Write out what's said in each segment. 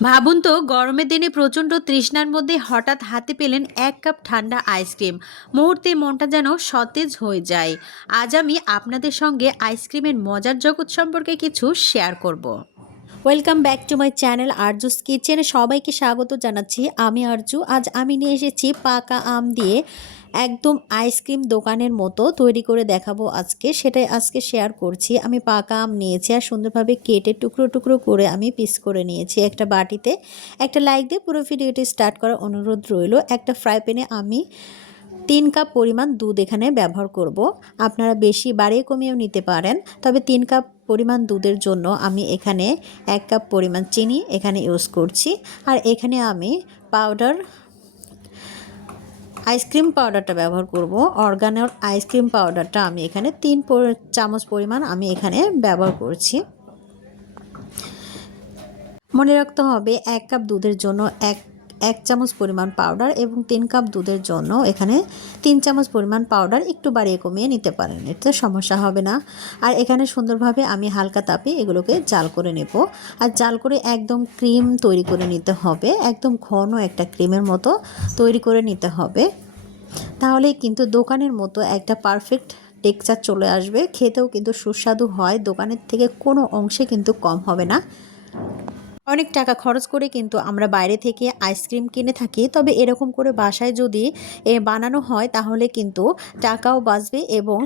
ভাবুন তো গরমের দিনে প্রচণ্ড তৃষ্ণার মধ্যে হঠাৎ হাতে পেলেন 1 কাপ ঠান্ডা আইসক্রিম। মুহূর্তে মনটা যেন সতেজ হয়ে যায়। আজ আমি আপনাদের সঙ্গে আইসক্রিমের মজার জগৎ সম্পর্কে কিছু শেয়ার করব। Welcome back to my channel Arju's কিচেনে সবাইকে স্বাগত জানাচ্ছি। আমি আরজু। আজ আমি নিয়ে এসেছি পাকা আম দিয়ে একদম আইসক্রিম দোকানের মতো তৈরি করে দেখাবো আজকে। সেটাই আজকে শেয়ার করছি। আমি পাকা আম নিয়েছি আর সুন্দরভাবে কেটে টুকরো টুকরো করে আমি পিস করে নিয়েছি একটা বাটিতে। একটা লাইক দিয়ে পুরো ভিডিওটি স্টার্ট করার অনুরোধ রইল। একটা ফ্রাই প্যানে আমি 3 কাপ পরিমাণ দুধ এখানে ব্যবহার করব। আপনারা বেশি বাড়িয়ে কমিয়েও নিতে পারেন, তবে 3 কাপ পরিমাণ দুধের জন্য আমি এখানে 1 কাপ পরিমাণ চিনি এখানে ইউজ করছি। আর এখানে আমি আইসক্রিম পাউডারটা ব্যবহার করব। অর্গানোর আইসক্রিম পাউডারটা আমি এখানে 3 চামচ পরিমাণ আমি এখানে ব্যবহার করছি। মনে রাখতে হবে 1 কাপ দুধের জন্য এক চামচ পরিমাণ পাউডার এবং 3 কাপ দুধের জন্য এখানে 3 চামচ পরিমাণ পাউডার। একটু বাড়িয়ে কমিয়ে নিতে পারেন, এতে সমস্যা হবে না। আর এখানে সুন্দরভাবে আমি হালকা তাপে এগুলোকে জাল করে নেব। আর জাল করে একদম ক্রিম তৈরি করে নিতে হবে, একদম ঘন একটা ক্রিমের মতো তৈরি করে নিতে হবে। তাহলেই কিন্তু দোকানের মতো একটা পারফেক্ট টেক্সচার চলে আসবে। খেতেও কিন্তু সুস্বাদু হয়, দোকানের থেকে কোনো অংশে কিন্তু কম হবে না। অনেক টাকা খরচ করে কিন্তু আমরা বাইরে থেকে আইসক্রিম কিনে থাকি, তবে এরকম করে বাসায় যদি বানানো হয় তাহলে কিন্তু টাকাও বাঁচবে এবং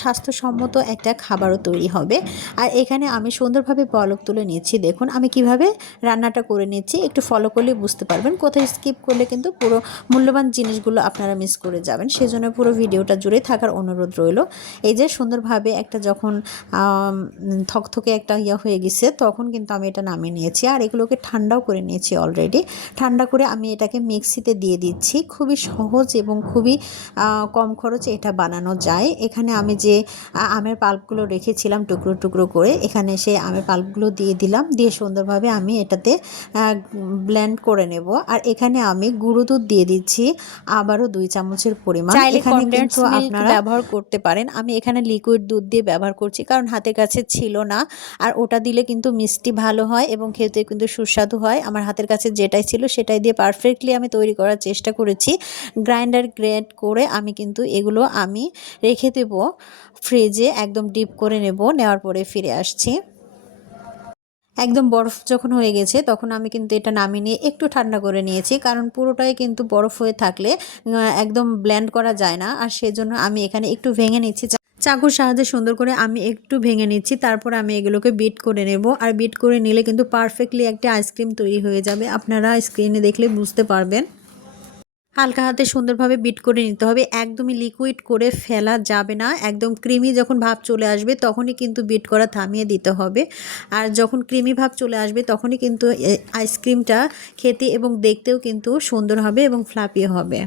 স্বাস্থ্যসম্মত একটা খাবারও তৈরি হবে। আর এখানে আমি সুন্দরভাবে বলক তুলে নিচ্ছি। দেখুন আমি কিভাবে রান্নাটা করে নিচ্ছি, একটু ফলো করলে বুঝতে পারবেন। কোথায় স্কিপ করলে কিন্তু পুরো মূল্যবান জিনিসগুলো আপনারা মিস করে যাবেন। সেজন্য পুরো ভিডিওটা জুড়ে থাকার অনুরোধ রইল। এই যে সুন্দরভাবে একটা যখন থকথকে একটা হয়ে গেছে, তখন কিন্তু আমি এটা নামিয়ে নিয়েছি। আর এগুলোকে ঠান্ডাও করে নিয়েছি অলরেডি। ঠান্ডা করে আমি এটাকে মিক্সিতে দিয়ে দিচ্ছি। খুবই সহজ এবং খুবই কম খরচে এটা বানানো যায়। এখানে আমি যে আমের পাল্পগুলো রেখেছিলাম টুকরো টুকরো করে, এখানে সেই আমের পাল্পগুলো দিয়ে দিলাম। দিয়ে সুন্দরভাবে আমি এটাতে ব্লেন্ড করে নেব। আর এখানে আমি গুঁড়ো দুধ দিয়ে দিচ্ছি আবারও 2 চামচের পরিমাণ। এখানে কিন্তু আপনারা ব্যবহার করতে পারেন। আমি এখানে লিকুইড দুধ দিয়ে ব্যবহার করছি, কারণ হাতের কাছে ছিল না। আর ওটা দিলে কিন্তু মিষ্টি ভালো হয় এবং খেতে কিন্তু সুস্বাদু হয়। আমার হাতের কাছে যেটাই ছিল সেটাই দিয়ে পারফেক্টলি আমি তৈরি করার চেষ্টা করেছি। গ্রাইন্ডার গ্রেড করে আমি কিন্তু এগুলো আমি রেখে দেব ফ্রিজে, একদম ডিপ করে নেওয়ার পরে ফিরে আসছি। একদম বরফ যখন হয়ে গেছে তখন আমি কিন্তু এটা নামিয়ে নিয়ে একটু ঠান্ডা করে নিয়েছি, কারণ পুরোটাই কিন্তু বরফ হয়ে থাকলে একদম ব্লেন্ড করা যায় না। আর সেজন্য আমি এখানে একটু ভেঙে নিচ্ছি, চাকুর সাহায্যে সুন্দর করে আমি একটু ভেঙে নিচ্ছি। তারপর আমি এগুলোকে বিট করে নেব। আর বিট করে নিলে কিন্তু পারফেক্টলি একটা আইসক্রিম তৈরি হয়ে যাবে। আপনারা স্ক্রিনে দেখলে বুঝতে পারবেন। হালকা হাতে সুন্দরভাবে বিট করে নিতে হবে, একদমই লিকুইড করে ফেলা যাবে না। একদম ক্রিমি যখন ভাব চলে আসবে তখনই কিন্তু বিট করা থামিয়ে দিতে হবে। আর যখন ক্রিমি ভাব চলে আসবে তখনই কিন্তু আইসক্রিমটা খেতে এবং দেখতেও কিন্তু সুন্দর হবে এবং ফ্লাফি হবে।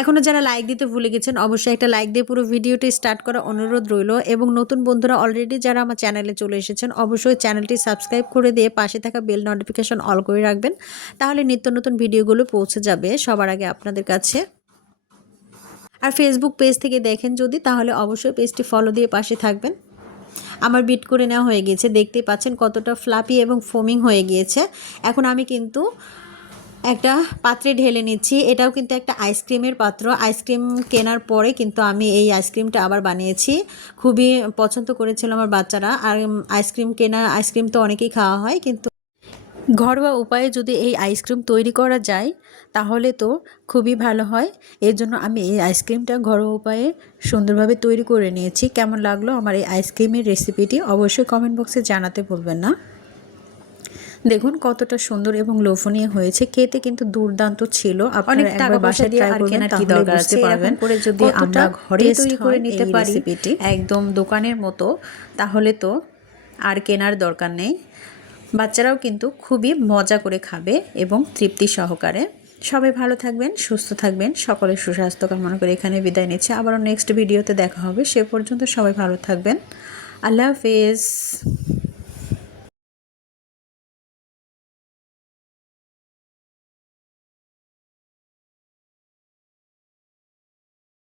এখনও যারা লাইক দিতে ভুলে গেছেন অবশ্যই একটা লাইক দিয়ে পুরো ভিডিওটি স্টার্ট করার অনুরোধ রইল। এবং নতুন বন্ধুরা অলরেডি যারা আমার চ্যানেলে চলে এসেছেন অবশ্যই চ্যানেলটি সাবস্ক্রাইব করে দিয়ে পাশে থাকা বেল নোটিফিকেশন অল করে রাখবেন, তাহলে নিত্য নতুন ভিডিওগুলো পৌঁছে যাবে সবার আগে আপনাদের কাছে। আর ফেসবুক পেজ থেকে দেখেন যদি, তাহলে অবশ্যই পেজটি ফলো দিয়ে পাশে থাকবেন। আমার বিট করে নেওয়া হয়ে গিয়েছে, দেখতেই পাচ্ছেন কতটা ফ্লাফি এবং ফোমিং হয়ে গিয়েছে। এখন আমি কিন্তু একটা পাত্রে ঢেলে নিচ্ছি। এটাও কিন্তু একটা আইসক্রিমের পাত্র। আইসক্রিম কেনার পরে কিন্তু আমি এই আইসক্রিমটা আবার বানিয়েছি। খুবই পছন্দ করেছিল আমার বাচ্চারা। আর আইসক্রিম তো অনেকেই খাওয়া হয়, কিন্তু ঘরোয়া উপায়ে যদি এই আইসক্রিম তৈরি করা যায় তাহলে তো খুবই ভালো হয়। এর জন্য আমি এই আইসক্রিমটা ঘরোয়া উপায়ে সুন্দরভাবে তৈরি করে নিয়েছি। কেমন লাগলো আমার এই আইসক্রিমের রেসিপিটি অবশ্যই কমেন্ট বক্সে জানাতে ভুলবেন না। দেখুন কতটা সুন্দর এবং লোভনীয় হয়েছে, খেতে কিন্তু দুর্দান্ত ছিল। আপনারা একবার বাসায় ট্রাই করবেন, কি দরকার আছে এরকম করে যদি আমরা ঘরে তৈরি করে নিতে পারি একদম দোকানের মতো, তাহলে তো আর কেনার দরকার নেই। বাচ্চারাও কিন্তু খুবই মজা করে খাবে এবং তৃপ্তি সহকারে। সবাই ভালো থাকবেন, সুস্থ থাকবেন, সকলের সুস্বাস্থ্য কামনা করে এখানে বিদায় নিচ্ছি। আবারও নেক্সট ভিডিওতে দেখা হবে। সে পর্যন্ত সবাই ভালো থাকবেন। আল্লাহ হাফেজ।